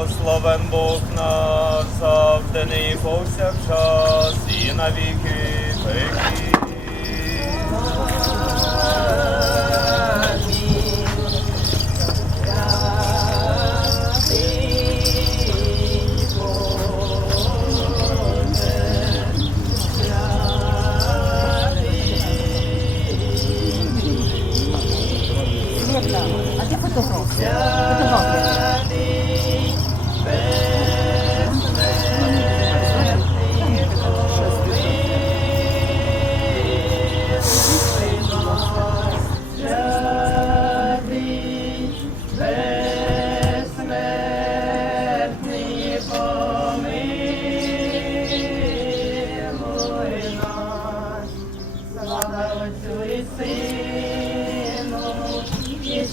Благословен Бог наш завжди нині повсякчас і на віки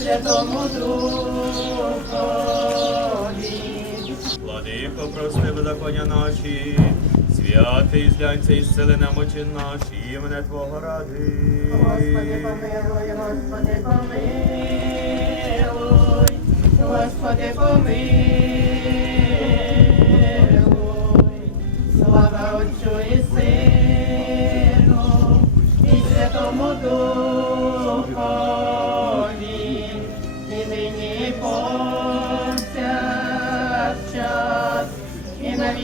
Святому Духові. Владико, прости беззаконня наші, святий злянця і зцели немочі наші, імене Твого ради. Господи, помилуй, Господи, помилуй, Господи, помилуй.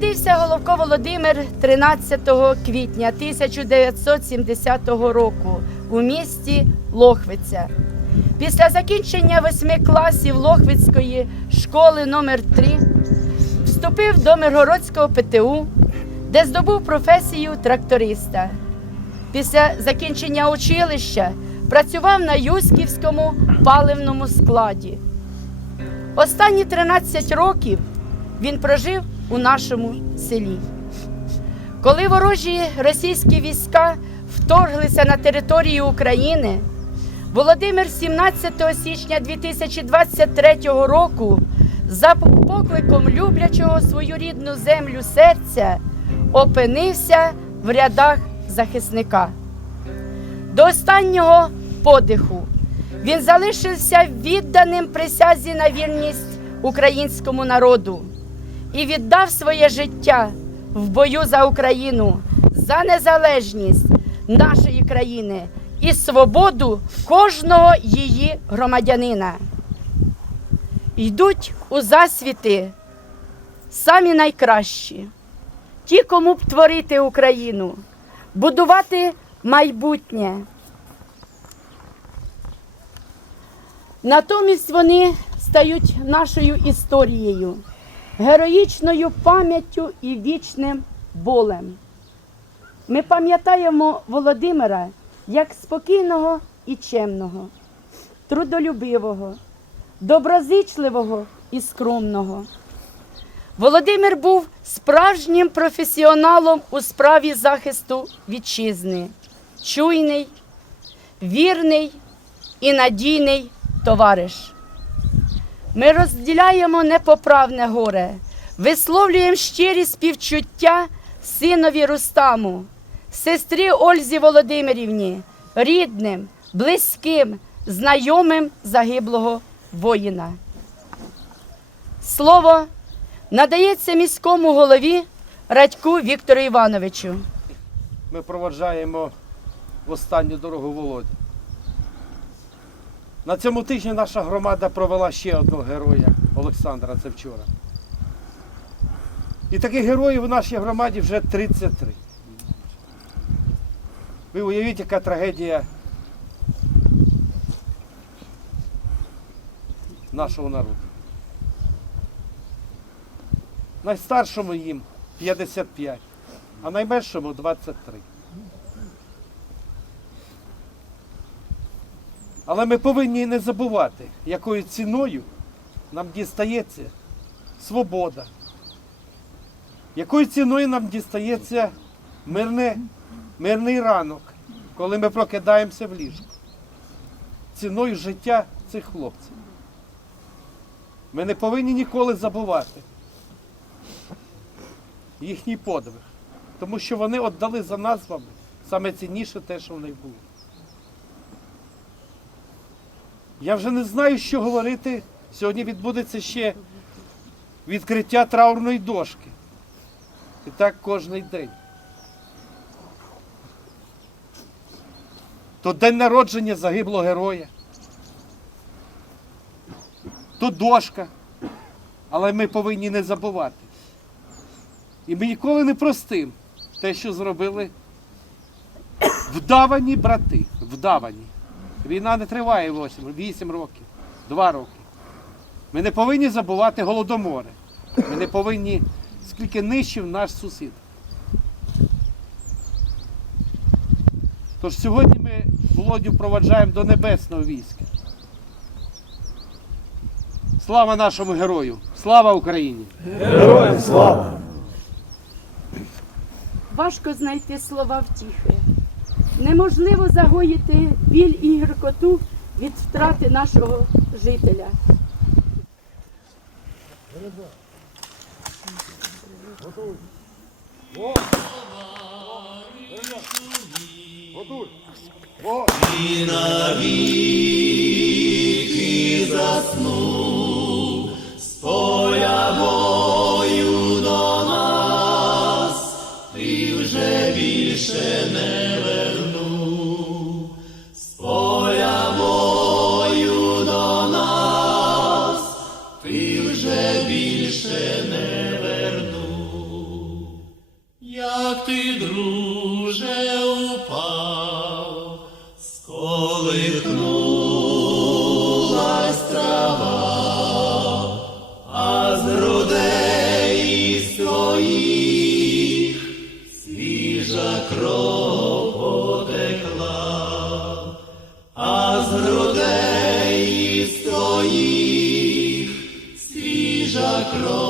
Народився Головко Володимир 13 квітня 1970 року у місті Лохвиця. Після закінчення восьми класів Лохвицької школи номер 3 вступив до Миргородського ПТУ, де здобув професію тракториста. Після закінчення училища працював на Юськівському паливному складі. Останні 13 років він прожив у нашому селі. Коли ворожі російські війська вторглися на територію України, Володимир 17 січня 2023 року за покликом люблячого свою рідну землю серця опинився в рядах захисника. До останнього подиху він залишився відданим присязі на вірність українському народу і віддав своє життя в бою за Україну, за незалежність нашої країни і свободу кожного її громадянина. Йдуть у засвіти самі найкращі, ті, кому б творити Україну, будувати майбутнє. Натомість вони стають нашою історією, героїчною пам'яттю і вічним болем. Ми пам'ятаємо Володимира як спокійного і чемного, трудолюбивого, доброзичливого і скромного. Володимир був справжнім професіоналом у справі захисту вітчизни, чуйний, вірний і надійний товариш. Ми розділяємо непоправне горе, висловлюємо щирі співчуття синові Рустаму, сестрі Ользі Володимирівні, рідним, близьким, знайомим загиблого воїна. Слово надається міському голові Радьку Віктору Івановичу. Ми проводжаємо в останню дорогу Володю. На цьому тижні наша громада провела ще одного героя Олександра, це вчора. І таких героїв у нашій громаді вже 33. Ви уявіть, яка трагедія нашого народу. Найстаршому їм 55, а найменшому 23. Але ми повинні не забувати, якою ціною нам дістається свобода, якою ціною нам дістається мирне, мирний ранок, коли ми прокидаємося в ліжку. Ціною життя цих хлопців. Ми не повинні ніколи забувати їхній подвиг, тому що вони віддали за нас вами саме цінніше те, що в них було. Я вже не знаю, що говорити. Сьогодні відбудеться ще відкриття траурної дошки. І так кожний день. То день народження загиблого героя. То дошка. Але ми повинні не забувати. І ми ніколи не простим те, що зробили вдавані брати. Вдавані. Війна не триває 8, 8 років, 2 роки. Ми не повинні забувати голодомори. Ми не повинні, скільки нищив наш сусід. Тож сьогодні ми Володю проваджаємо до небесного війська. Слава нашому герою! Слава Україні! Героям слава! Важко знайти слова втіхи. Неможливо загоїти біль і гіркоту від втрати нашого жителя. Як кров потекла, а з грудей своїх свіжа кров